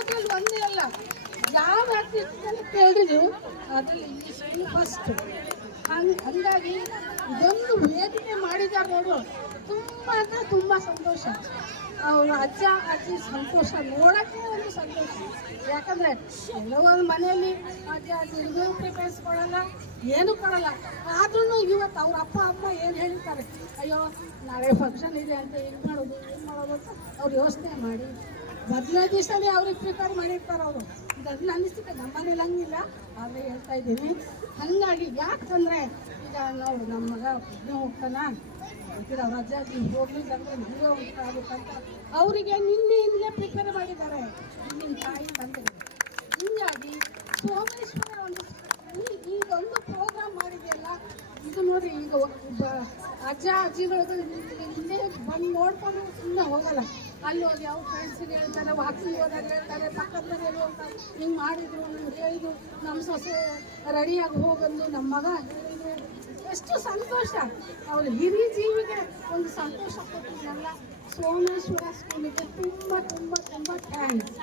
50 ಒಂದೇ ಅಲ್ಲ, ಯಾವ ಆರ್ಟಿಸ್ಟ್ ಕೇಳಿದ್ರು ಅದ್ರಲ್ಲಿ ಈ ಫಸ್ಟ್. ಹಂಗಾಗಿ ಇದೊಂದು ವೇದಿಕೆ ಮಾಡಿದ್ದಾರೆ ನೋಡು, ತುಂಬ ಅಂದರೆ ತುಂಬ ಸಂತೋಷ. ಅವರು ಅಜ್ಜ ಅಜ್ಜಿ ಸಂತೋಷ ನೋಡೋಕ್ಕೆ ಒಂದು ಸಂತೋಷ. ಯಾಕಂದರೆ ಕೆಲವೊಂದು ಮನೆಯಲ್ಲಿ ಅಜ್ಜ ಅಜ್ಜಿಗೂ ಪ್ರಿಫರೆನ್ಸ್ ಕೊಡಲ್ಲ, ಏನು ಕೊಡಲ್ಲ. ಆದ್ರೂ ಇವತ್ತು ಅವ್ರ ಅಪ್ಪ ಅಮ್ಮ ಏನು ಹೇಳ್ತಾರೆ, ಅಯ್ಯೋ ನಾಳೆ ಫಂಕ್ಷನ್ ಇದೆ ಅಂತ ಏನು ಮಾಡೋದು ಅಂತ ಅವ್ರು ಯೋಚನೆ ಮಾಡಿ ಮೊದಲನೇ ದಿವಸನೇ ಅವ್ರಿಗೆ ಪ್ರಿಪೇರ್ ಮಾಡಿರ್ತಾರೆ ಅವರು. ಇದನ್ನು ಅನ್ನಿಸ್ತದೆ, ನಮ್ಮ ಮನೇಲಿ ಹಂಗಿಲ್ಲ, ಆದರೆ ಹೇಳ್ತಾ ಇದ್ದೀನಿ. ಹಾಗಾಗಿ ಯಾಕಂದರೆ ಈಗ ನಾವು ನಮ್ಮ ಮಗ ಒಬ್ಬನೇ ಹೋಗ್ತಾನ, ಅವ್ರ ಅಜ್ಜ ಅಜ್ಜಿ ಹೋಗ್ಲಿಲ್ಲಂದ್ರೆ ನಮಗೆ ಹೋಗ್ಬೇಕಂತ ಅವರಿಗೆ ನಿನ್ನೆಯಿಂದಲೇ ಪ್ರಿಪೇರ್ ಮಾಡಿದ್ದಾರೆ ನಿಮ್ಮ ತಾಯಿ ತಂದೆ. ಹೀಗಾಗಿ ಸೋಮೇಶ್ವರ ಒಂದು ಈಗೊಂದು ಪ್ರೋಗ್ರಾಮ್ ಮಾಡಿದೆಯಲ್ಲ, ಇದು ನೋಡಿ. ಈಗ ಅಜ್ಜ ಅಜ್ಜಿಗಳು ಹಿಂದೆ ಬಂದು ನೋಡ್ಕೊಂಡು ಸುಮ್ಮನೆ ಹೋಗಲ್ಲ, ಅಲ್ಲಿ ಹೋಗಿ ಅವ್ರ ಫ್ರೆಂಡ್ಸಿಗೆ ಹೇಳ್ತಾರೆ, ವಾಕಿಂಗ್ ಹೋದಾಗ ಹೇಳ್ತಾರೆ, ಪಕ್ಕದ ಮನೆಯಲ್ಲಿ ಹೋಗ್ತಾರೆ, ಹಿಂಗೆ ಮಾಡಿದ್ರು ನಮ್ಗೆ ಹೇಳಿದ್ರು, ನಮ್ಮ ಸೊಸೆ ರೆಡಿಯಾಗಿ ಹೋಗಂದು ನಮ್ಮ ಮಗ ಹೇಳಿದ್ರು. ಎಷ್ಟು ಸಂತೋಷ. ಅವರು ಹಿರಿಯ ಜೀವಿಗೆ ಒಂದು ಸಂತೋಷ ಕೊಟ್ಟಿದ್ದಲ್ಲ. ಸೋಮೇಶ್ವರ ಸ್ಕೂಲಿಗೆ ತುಂಬ ತುಂಬ ತುಂಬ ಥ್ಯಾಂಕ್ಸ್.